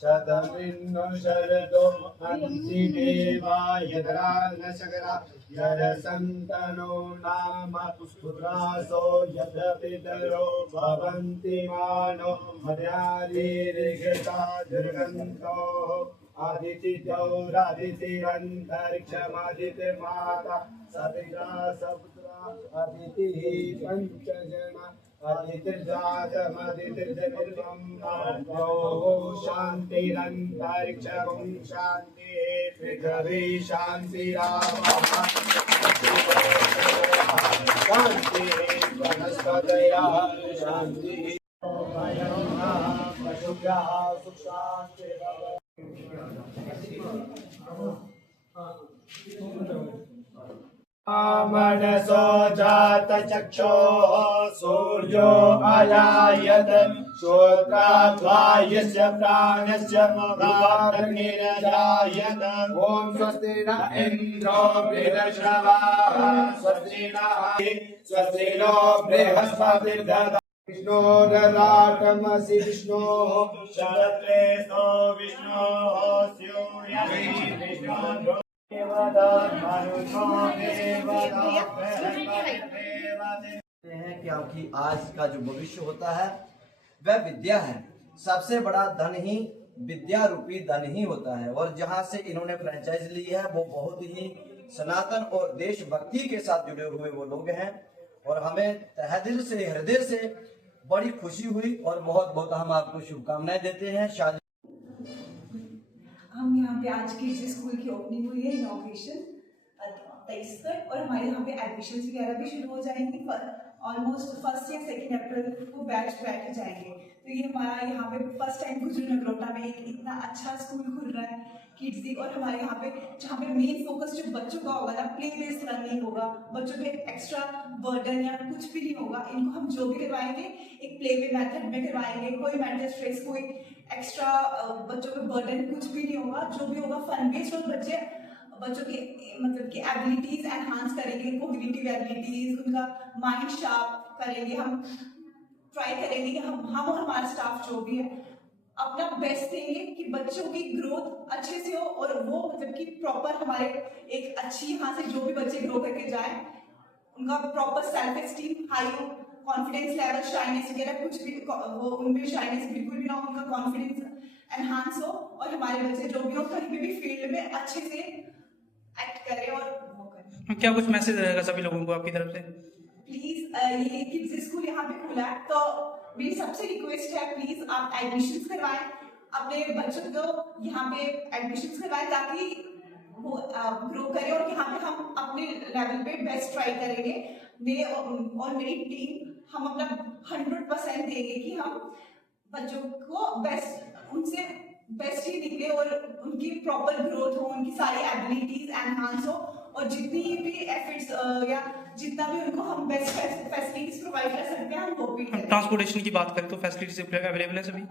शतमिन्नो शरदो अन्ति देवायधरान्नशकरा यरसन्तनो नाम पुत्रासो यदपितरो भवन्ति मानो मर्यादिर्घता दुर्गन्तोः आदितिजौरादितिरन्तरिक्षमादितिर्माता सविता सपुत्रा अदितिः पञ्चजना आदितिर्जातमदितिर्जनिर्मम शान्तिरन्तरिक्षं शान्तिः पृथिवी शान्तिरापः शान्तिः वनस्पतयः शान्तिः पशुभ्यः सुखशान्तिः। मनसो जातचक्षोः सूर्यो अजायत श्रोत्राद्वायस्य प्राणस्य महाग्निरजायत। ॐ स्वस्ति न इन्द्रो बृहस्पतिर्दधातु स्वस्ति नो बृहस्पतिर्दधातु। विष्णोर्दधातमसि विष्णोः शरत्रे नो विष्णोः स्यूयते विष्णो हैं कि आपकी आज का जो भविष्य होता है वह विद्या है। सबसे बड़ा धन ही विद्या रूपी धन ही होता है। और जहां से इन्होंने फ्रेंचाइज ली है वो बहुत ही सनातन और देशभक्ति के साथ जुड़े हुए वो लोग हैं। और हमें तहे दिल से हृदय से बड़ी खुशी हुई और बहुत बहुत हम आपको शुभकामनाएं देते हैं। हम यहाँ पे आज के स्कूल की ओपनिंग हुई है, इनॉग्रेशन 23 तक, और हमारे यहाँ पे एडमिशन वगैरह भी शुरू हो जाएंगे। ऑलमोस्ट 1 या 2 अप्रैल को बैच बैठ जाएंगे। तो ये हमारा यहाँ पे फर्स्ट टाइम गुजरू नगरोटा में एक इतना अच्छा स्कूल खुल रहा है किड्स। और हमारे यहाँ पे जहाँ पे मेन फोकस जो बच्चों का होगा ना, प्ले बेस्ड लर्निंग होगा। बच्चों पे एक्स्ट्रा बर्डन या कुछ भी नहीं होगा। इनको हम जो भी करवाएंगे एक प्ले वे मेथड में करवाएंगे। कोई मेंटल स्ट्रेस, कोई एक्स्ट्रा बच्चों पे बर्डन कुछ भी नहीं होगा। जो भी होगा फन बेस्ड, और बच्चों की मतलब कि एबिलिटीज एनहांस करेंगे, कोग्निटिव एबिलिटीज, उनका माइंड शार्प करेंगे। हम ट्राई करेंगे कि हम और हमारा स्टाफ जो भी है अपना बेस्ट देंगे कि बच्चों की ग्रोथ अच्छे से हो। और वो मतलब कि प्रॉपर हमारे एक अच्छी यहाँ से जो भी बच्चे ग्रो करके जाए उनका प्रॉपर सेल्फ एस्टीम हाई हो, कॉन्फिडेंस लेवल, शाइनेस वगैरह कुछ भी वो उनमें शाइनेस बिल्कुल भी ना हो, उनका कॉन्फिडेंस एनहांस हो। और हमारे बच्चे जो भी हो कहीं पे भी फील्ड में अच्छे से एक्ट करें और वो करें। क्या कुछ मैसेज रहेगा सभी लोगों को आपकी तरफ से? प्लीज ये किड्स स्कूल यहाँ पे खुला है, तो मेरी सबसे रिक्वेस्ट है प्लीज आप एडमिशंस करवाएं, अपने बच्चों को यहाँ पे एडमिशंस करवाएं ताकि वो ग्रो करे। और यहाँ पे हम अपने लेवल पे बेस्ट ट्राई करेंगे। मेरे और मेरी टीम हम अपना 100% देंगे कि हम बच्चों को बेस्ट, उनसे बेस्ट ही निकले और उनकी प्रॉपर ग्रोथ हो, उनकी सारी एबिलिटीज एनहांस हो। और जितनी भी एफर्ट्स या जितना भी उनको हम बेस्ट फैसिलिटीज प्रोवाइड कर सकते हैं हम वो भी करें। ट्रांसपोर्टेशन की बात करें तो फैसिलिटीज अवेलेबल है सभी?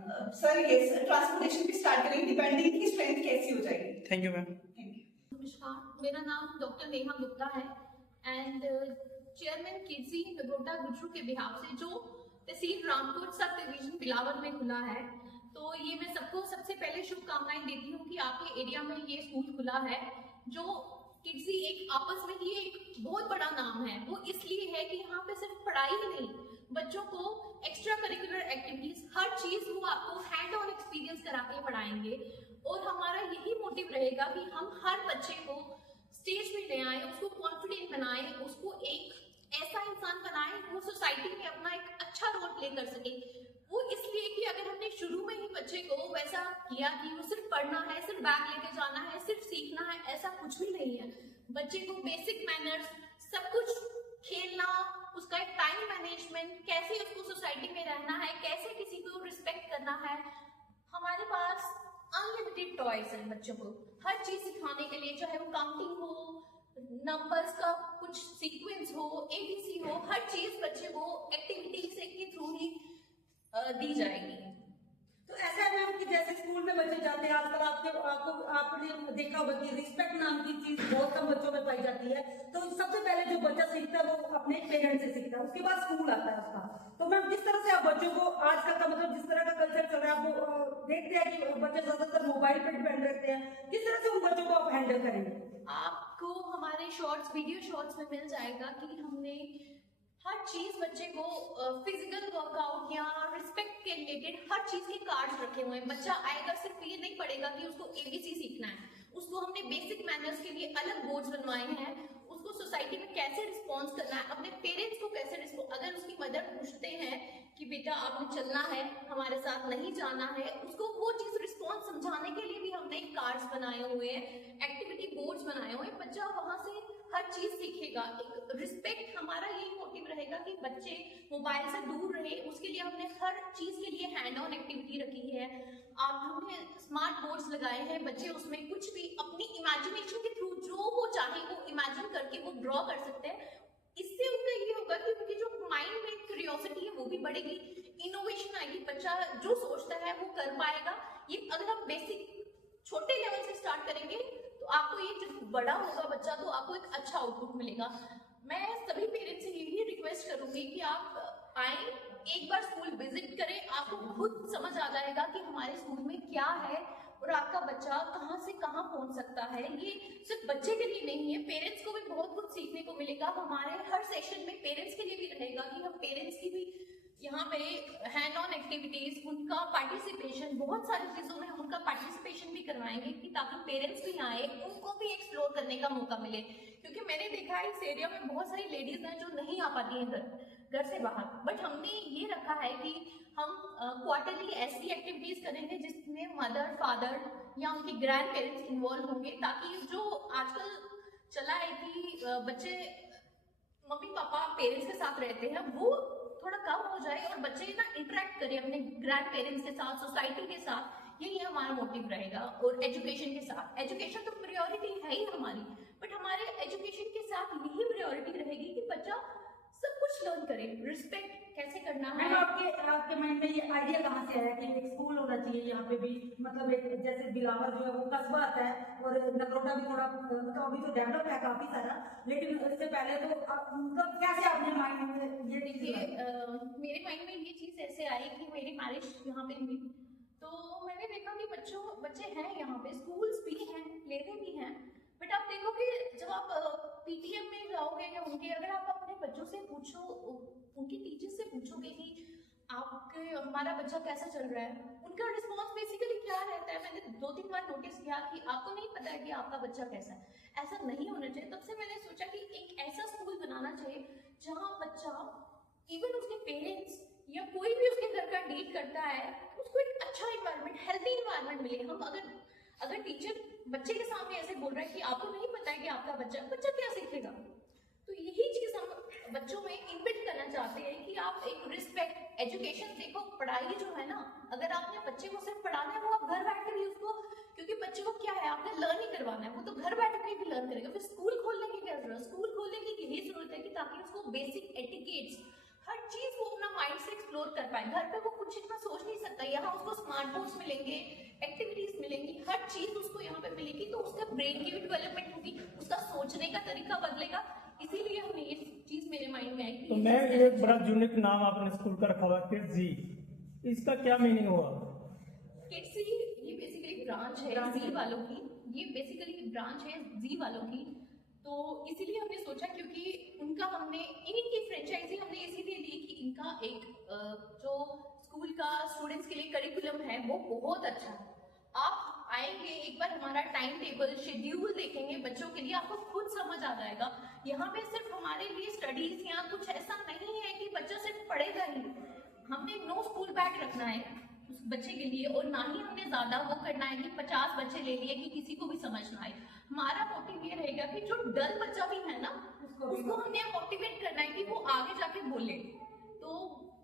सर यस, ट्रांसपोर्टेशन भी स्टार्ट करेंगे डिपेंडिंग की स्ट्रेंथ कैसी हो जाएगी। Thank you ma'am. नमस्कार, मेरा नाम डॉक्टर नेहा गुप्ता है and chairman Kidzy Nagrota Gujru के बिहाफ से जो तहसील रामपुर सब डिवीजन बिलावर में खुला है। तो ये मैं सबको सबसे पहले शुभकामनाएं देती हूँ कि आपके एरिया में ये स्कूल खुला है। जो किड्जी एक आपस में ही एक बहुत बड़ा नाम है, वो इसलिए है कि यहाँ पे सिर्फ पढ़ाई ही नहीं, बच्चों को एक्स्ट्रा करिकुलर एक्टिविटीज हर चीज वो आपको हैंड ऑन एक्सपीरियंस करा के पढ़ाएंगे। और हमारा यही मोटिव रहेगा कि हम हर बच्चे को स्टेज पे ले आए, उसको कॉन्फिडेंट बनाए, उसको एक ऐसा इंसान बनाए वो सोसाइटी में अपना एक अच्छा रोल प्ले कर सके। वो इसलिए कि अगर हमने शुरू में ही बच्चे को वैसा किया कि वो सिर्फ पढ़ना है, सिर्फ बैग लेके जाना है, सिर्फ सीखना है, ऐसा कुछ भी नहीं है। बच्चे को बेसिक मैनर्स सब कुछ, खेलना, उसका एक टाइम मैनेजमेंट, कैसे उसको सोसाइटी में रहना है, कैसे किसी को रिस्पेक्ट करना है। हमारे पास अनलिमिटेड टॉयज हैं बच्चों को हर चीज सिखाने के लिए, चाहे वो काउंटिंग हो, नंबर्स का कुछ सीक्वेंस हो, एबीसी हो, हर चीज बच्चे को एक्टिविटीज के थ्रू ही दी जाएगी। तो ऐसा है मैम कि जैसे स्कूल में बच्चे जाते हैं आजकल आपने देखा होगा कि रिस्पेक्ट नाम की चीज बहुत कम बच्चों में पाई जाती है। तो सबसे पहले जो बच्चा सीखता है वो अपने पेरेंट्स से सीखता है, उसके बाद स्कूल आता है उसका। तो मैम जिस तरह से आप बच्चों को आजकल का मतलब जिस तरह का कल्चर चल रहा है, वो देखते हैं कि बच्चे ज्यादातर मोबाइल पे डिपेंड रहते हैं, किस तरह से उन बच्चों को आप हैंडल करेंगे? आपको हमारे शॉर्ट्स, वीडियो शॉर्ट्स में मिल जाएगा कि हमने हर चीज बच्चे को फिजिकल वर्कआउट या रिस्पेक्ट के रिलेटेड हर चीज के कार्ड्स रखे हुए हैं। बच्चा आएगा सिर्फ ये नहीं पढ़ेगा कि उसको एबीसी सीखना है, उसको हमने बेसिक मैनर्स के लिए अलग बोर्ड्स बनवाए हैं, उसको सोसाइटी में कैसे रिस्पॉन्स करना है, अपने पेरेंट्स को कैसे रिस्पॉन्स, अगर उसकी मदर पूछते हैं कि बेटा आपने चलना है, हमारे साथ नहीं जाना है, उसको वो चीज रिस्पॉन्स समझाने के लिए भी हमने कार्ड्स बनाए हुए हैं, एक्टिविटी बोर्ड्स बनाए हुए हैं। बच्चा वहां से हर चीज सीखेगा। एक रिस्पेक्ट, हमारा यही मोटिव रहेगा कि बच्चे मोबाइल से दूर रहे, उसके लिए हमने हर चीज के लिए हैंड ऑन एक्टिविटी रखी है। आप हमने स्मार्ट बोर्ड्स लगाए हैं, बच्चे उसमें कुछ भी अपनी इमेजिनेशन के थ्रू जो वो चाहे वो इमेजिन करके वो ड्रॉ कर सकते हैं। इससे उनका ये होगा कि उनकी जो माइंड में क्यूरियोसिटी है वो भी बढ़ेगी, इनोवेशन आएगी, बच्चा जो सोचता है वो कर पाएगा। ये अगर हम बेसिक छोटे लेवल से स्टार्ट करेंगे तो आपको ये जब बड़ा होगा बच्चा तो आपको एक अच्छा आउटपुट मिलेगा। मैं सभी पेरेंट्स से यही रिक्वेस्ट करूंगी कि आप आए, एक बार स्कूल विजिट करें, आपको खुद समझ आ जाएगा कि हमारे स्कूल में क्या है और आपका बच्चा कहाँ से कहाँ पहुंच सकता है। ये सिर्फ बच्चे के लिए नहीं है, पेरेंट्स को भी बहुत कुछ सीखने को मिलेगा। हमारे हर सेशन में पेरेंट्स के लिए भी रहेगा कि हम पेरेंट्स की भी यहाँ पे हैंड ऑन एक्टिविटीज, उनका पार्टिसिपेशन, बहुत सारी चीजों में हम उनका पार्टिसिपेशन भी करवाएंगे कि ताकि पेरेंट्स भी आए, उनको भी एक्सप्लोर करने का मौका मिले। क्योंकि मैंने देखा है इस एरिया में बहुत सारी लेडीज हैं जो नहीं आ पाती हैं घर से बाहर, बट हमने ये रखा है कि हम क्वार्टरली ऐसी एक्टिविटीज करेंगे जिसमें मदर, फादर या उनके ग्रैंड पेरेंट्स इन्वॉल्व होंगे, ताकि जो आजकल चला है कि बच्चे मम्मी पापा पेरेंट्स के साथ रहते हैं वो थोड़ा कम हो जाए और बच्चे ना इंटरेक्ट करें अपने ग्रैंड पेरेंट्स के साथ, सोसाइटी के साथ। यही हमारा मोटिव रहेगा। और एजुकेशन के साथ, एजुकेशन तो प्रायोरिटी है ही हमारी, बट हमारे एजुकेशन के साथ यही प्रायोरिटी रहेगी कि बच्चा सब कुछ लर्न करे, रिस्पेक्ट कैसे करना है। आपके माइंड में ये आइडिया कहाँ से आया कि एक स्कूल होना चाहिए यहाँ पे भी, मतलब एक जैसे बिलावर जो है वो कस्बा आता है और नगरोटा भी थोड़ा मतलब अभी तो डेवलप है काफी सारा, लेकिन इससे पहले तो मतलब कैसे आपने माइंड में ये देखिए मेरे माइंड में ये चीज ऐसे आई कि मेरी मैरिज यहाँ पे हुई तो मैंने देखा कि बच्चे हैं यहाँ पे, स्कूल्स भी हैं, प्लेवे भी हैं, बट आप देखोगे जब आप पीटीएम में जाओगे या उनके, अगर आप अपने बच्चों से पूछो, उनके टीचर से पूछोगे कि आपके हमारा बच्चा कैसा चल रहा है, उनका रिस्पॉन्स बेसिकली क्या रहता है। मैंने 2-3 बार नोटिस किया कि आपको नहीं पता है कि आपका बच्चा कैसा है। ऐसा नहीं होना चाहिए। तब से मैंने सोचा कि एक ऐसा स्कूल बनाना चाहिए जहाँ बच्चा, इवन उसके पेरेंट्स या कोई भी उसके घर का डील करता है, उसको एक अच्छा इन्वायरमेंट, हेल्थी इन्वायरमेंट मिले। हम अगर टीचर बच्चे के सामने ऐसे बोल रहा है कि आपको नहीं पता है कि आपका बच्चा क्या सीखेगा, तो यही चीज हम बच्चों में इम्बिट करना चाहते हैं कि आप एक रिस्पेक्ट, एजुकेशन देखो, पढ़ाई जो है ना, अगर आपने बच्चे को सिर्फ पढ़ाना है वो आप घर बैठ के भी उसको, क्योंकि बच्चे को क्या है आपने लर्न ही करवाना है, वो तो घर बैठ के भी लर्न करेगा। फिर स्कूल खोलने की क्या जरूरत, स्कूल खोलने की यही जरूरत है कि ताकि उसको बेसिक एटिकेट्स, हर चीज वो अपना माइंड से एक्सप्लोर कर पाए। घर पे वो कुछ इतना सोच नहीं सकता, यहाँ उसको स्मार्ट बोर्ड्स मिलेंगे, एक्टिविटीज मिलेंगी, हर चीज उसको यहाँ पे मिलेगी, तो उसका ब्रेन की भी डेवलपमेंट होगी, उसका सोचने का तरीका बदलेगा। इसीलिए हमें ये चीज मेरे माइंड में आई। तो मैं एक बड़ा यूनिक नाम आपने स्कूल का रखा हुआ किड्स जी, इसका क्या मीनिंग हुआ? किड्स जी ये बेसिकली ब्रांच है जी वालों की, ये बेसिकली ब्रांच है जी वालों की, तो इसीलिए हमने सोचा, क्योंकि उनका हमने इनकी फ्रेंचाइजी हमने इसीलिए ली कि इनका एक जो स्कूल का स्टूडेंट्स के लिए करिकुलम है वो बहुत अच्छा है। आप आएंगे एक बार, हमारा टाइम टेबल, शेड्यूल देखेंगे बच्चों के लिए, आपको खुद समझ आ जाएगा। यहाँ पे सिर्फ हमारे लिए स्टडीज या कुछ ऐसा नहीं है कि बच्चा सिर्फ पढ़ेगा ही। हमने नो स्कूल बैग रखना है उस बच्चे के लिए, और ना ही हमने ज्यादा वो करना है कि 50 बच्चे ले लिए कि किसी को भी समझ ना आए। हमारा मोटिव ये रहेगा कि जो डल बच्चा भी है ना, उसको हमने मोटिवेट करना है कि वो आगे जाके बोले। तो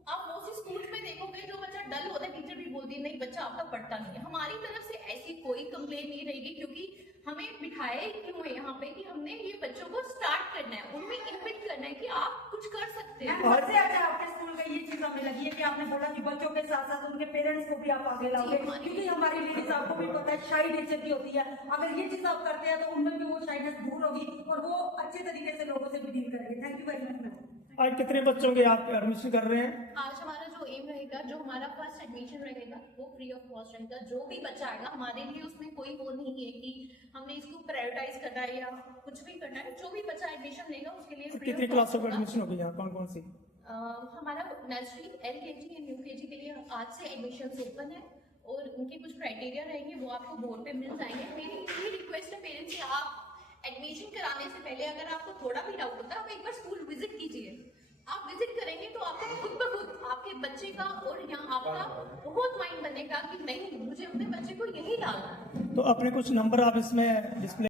आप मोस्टली स्कूल्स में देखोगे जो बच्चा डल होता है, टीचर भी बोलती है नहीं बच्चा आपका पढ़ता नहीं है। हमारी तरफ से ऐसी कोई कंप्लेन नहीं रहेगी, क्योंकि हमें बिठाए क्यों है यहाँ पे कि हमने ये बच्चों को स्टार्ट करना है, उनमें इन्विट करना है कि आप कुछ कर सकते हैं। सबसे अच्छा आपके स्कूल का ये चीज हमें लगी है कि आपने बोला कि बच्चों के साथ साथ उनके पेरेंट्स को भी आप आगे लाओगे, क्योंकि हमारी लेडीज आपको भी पता है शाई नेचर की होती है। अगर ये चीज आप करते हैं तो उनमें भी वो शाइनेस दूर होगी और वो अच्छे तरीके से लोगों से भी डील करेंगे। Thank you very much ma'am. आज कितने बच्चों के आप एडमिशन कर रहे हैं? आज हमारा जो एम रहेगा रहेगा, जो हमारा फर्स्ट एडमिशन रहेगा वो फ्री ऑफ कॉस्ट रहेगा। जो भी बच्चा आएगा, हमारे लिए उसमें कोई वो नहीं है कि हमने इसको प्रायोरिटाइज करना है या कुछ भी करना है। जो भी बच्चा एडमिशन लेगा उसके लिए free कितनी of क्लासों cost का होगा। एडमिशन होगी यहाँ, कौन कौन सी? हमारा नर्सरी, LKG एंड UKG के लिए आज से एडमिशन ओपन है और उनके कुछ क्राइटेरिया रहेंगे, वो आपको बोर्ड पे मिल जाएंगे। मेरी यही रिक्वेस्ट है पेरेंट्स से, आप एडमिशन कराने से पहले अगर आपको थोड़ा भी डाउट होता है, आप एक बार स्कूल विजिट कीजिए। आप विजिट करेंगे तो आपको खुद ब खुद आपके बच्चे का और यहाँ आपका बहुत माइंड बनेगा कि नहीं, मुझे अपने बच्चे को यही डालना है। तो अपने कुछ नंबर आप इसमें डिस्प्ले